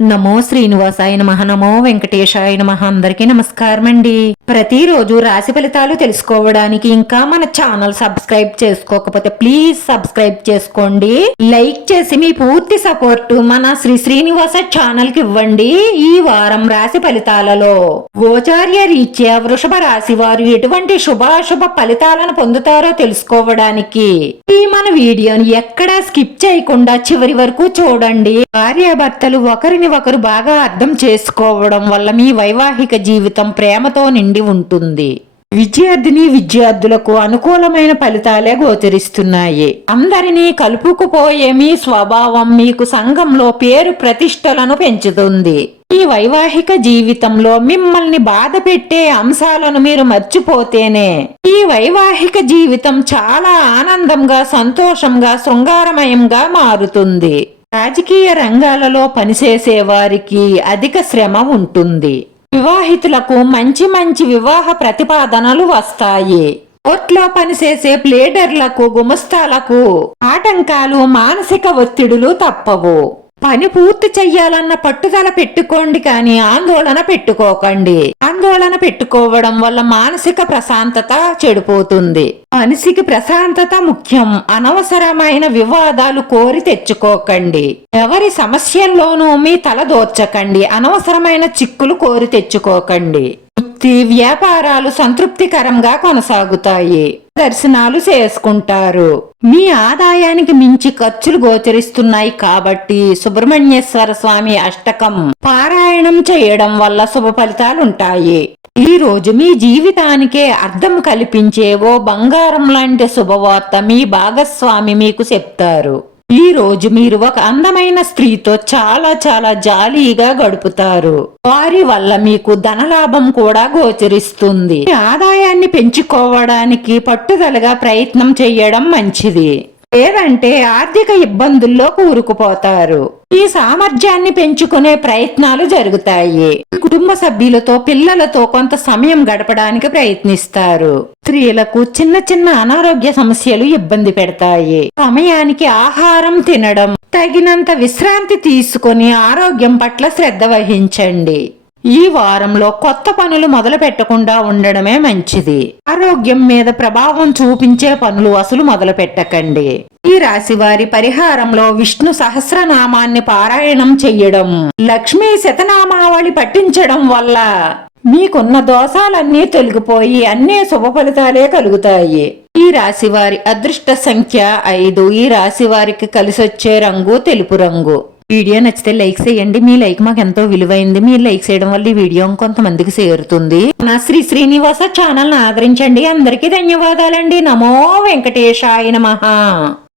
నమో శ్రీనివాసాయ నమః. నమో వెంకటేశాయ నమః. అందరికీ నమస్కారం అండి. ప్రతిరోజు రాశి ఫలితాలు తెలుసుకోవడానికి ఇంకా మన ఛానల్ సబ్స్క్రైబ్ చేసుకోకపోతే ప్లీజ్ సబ్స్క్రైబ్ చేసుకోండి. లైక్ చేసి మీ పూర్తి సపోర్ట్ మన శ్రీనివాస ఛానల్ కి ఇవ్వండి. ఈ వారం రాశి ఫలితాలలో గోచార్య రీత్యా వృషభ రాశి వారు ఎటువంటి శుభాశుభ ఫలితాలను పొందుతారో తెలుసుకోవడానికి ఈ మన వీడియోని ఎక్కడా స్కిప్ చేయకుండా చివరి వరకు చూడండి. భార్యాభర్తలు ఒకరిని ఒకరు బాగా అర్థం చేసుకోవడం వల్ల మీ వైవాహిక జీవితం ప్రేమతో నిండి ఉంటుంది. విద్యార్థులకు అనుకూలమైన ఫలితాలే గోచరిస్తున్నాయి. అందరినీ కలుపుకుపోయే మీ స్వభావం మీకు సంఘంలో పేరు ప్రతిష్టలను పెంచుతుంది. ఈ వైవాహిక జీవితంలో మిమ్మల్ని బాధ పెట్టే అంశాలను మీరు మర్చిపోతేనే ఈ వైవాహిక జీవితం చాలా ఆనందంగా, సంతోషంగా, శృంగారమయంగా మారుతుంది. రాజకీయ రంగాలలో పనిచేసే వారికి అధిక శ్రమ ఉంటుంది. వివాహితులకు మంచి మంచి వివాహ ప్రతిపాదనలు వస్తాయి. కోర్టులో పనిచేసే ప్లేడర్లకు, గుమస్తాలకు ఆటంకాలు, మానసిక ఒత్తిడులు తప్పవు. పని పూర్తి చెయ్యాలన్న పట్టుదల పెట్టుకోండి, కానీ ఆందోళన పెట్టుకోకండి. ఆందోళన పెట్టుకోవడం వల్ల మానసిక ప్రశాంతత చెడిపోతుంది. మనిషికి ప్రశాంతత ముఖ్యం. అనవసరమైన వివాదాలు కోరి తెచ్చుకోకండి. ఎవరి సమస్యల్లోనూ మీ తల దోర్చకండి. అనవసరమైన చిక్కులు కోరి తెచ్చుకోకండి. వృత్తి వ్యాపారాలు సంతృప్తికరంగా కొనసాగుతాయి. దర్శనాలు చేసుకుంటారు. మీ ఆదాయానికి మించి ఖర్చులు గోచరిస్తున్నాయి కాబట్టి సుబ్రహ్మణ్యేశ్వర స్వామి అష్టకం పారాయణం చేయడం వల్ల శుభ ఫలితాలుంటాయి. ఈ రోజు మీ జీవితానికే అర్థం కల్పించే ఓ బంగారం లాంటి శుభవార్త మీ భాగస్వామి మీకు చెప్తారు. ఈ రోజు మీరు ఒక అందమైన స్త్రీతో చాలా చాలా జాలీగా గడుపుతారు. వారి వల్ల మీకు ధనలాభం కూడా గోచరిస్తుంది. ఆదాయాన్ని పెంచుకోవడానికి పట్టుదలగా ప్రయత్నం చేయడం మంచిది. లేదంటే ఆర్థిక ఇబ్బందుల్లో కూరుకుపోతారు. ఈ సామర్థ్యాన్ని పెంచుకునే ప్రయత్నాలు జరుగుతాయి. కుటుంబ సభ్యులతో, పిల్లలతో కొంత సమయం గడపడానికి ప్రయత్నిస్తారు. స్త్రీలకు చిన్న చిన్న అనారోగ్య సమస్యలు ఇబ్బంది పెడతాయి. సమయానికి ఆహారం తినడం, తగినంత విశ్రాంతి తీసుకొని ఆరోగ్యం పట్ల శ్రద్ధ వహించండి. ఈ వారంలో కొత్త పనులు మొదలు పెట్టకుండా ఉండడమే మంచిది. ఆరోగ్యం మీద ప్రభావం చూపించే పనులు అసలు మొదలు పెట్టకండి. ఈ రాశి వారి పరిహారంలో విష్ణు సహస్రనామాన్ని పారాయణం చెయ్యడం, లక్ష్మీ శతనామావళి పఠించడం వల్ల మీకున్న దోషాలన్నీ తొలగిపోయి అన్ని శుభ ఫలితాలే కలుగుతాయి. ఈ రాశి వారి అదృష్ట సంఖ్య 5. ఈ రాశి వారికి కలిసొచ్చే రంగు తెలుపు రంగు. వీడియో నచ్చితే లైక్ చేయండి. మీ లైక్ మాకు ఎంతో విలువైంది. మీరు లైక్ చేయడం వల్ల ఈ వీడియో కొంతమందికి చేరుతుంది. నా శ్రీనివాస ఛానల్ ఆదరించండి. అందరికీ ధన్యవాదాలండి. నమో వెంకటేశాయ నమః.